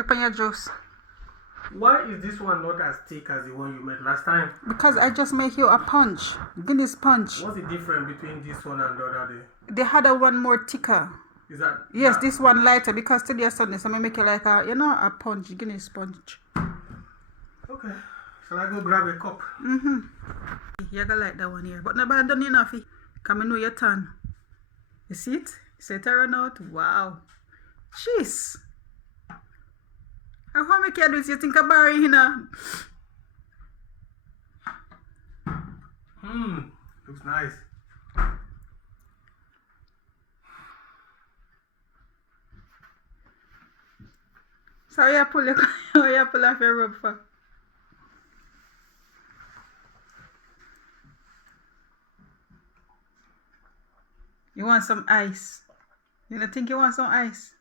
Open your juice. Why is this one not as thick as the one you made last time? Because I just make you a punch. Guinness punch. What's the difference between this one and the other day? The other one more thicker. Is that? Yes, this one lighter because today is Sunday, so I'm make you like a, a punch, Guinness punch. Okay. Shall I go grab a cup? You're gonna like that one here. But nobody done enough. Come know your turn. You see it? See it run out? Wow. Jeez. How make you do this? You think about it, Looks nice. So you pull off your rub for? You want some ice? You don't think you want some ice?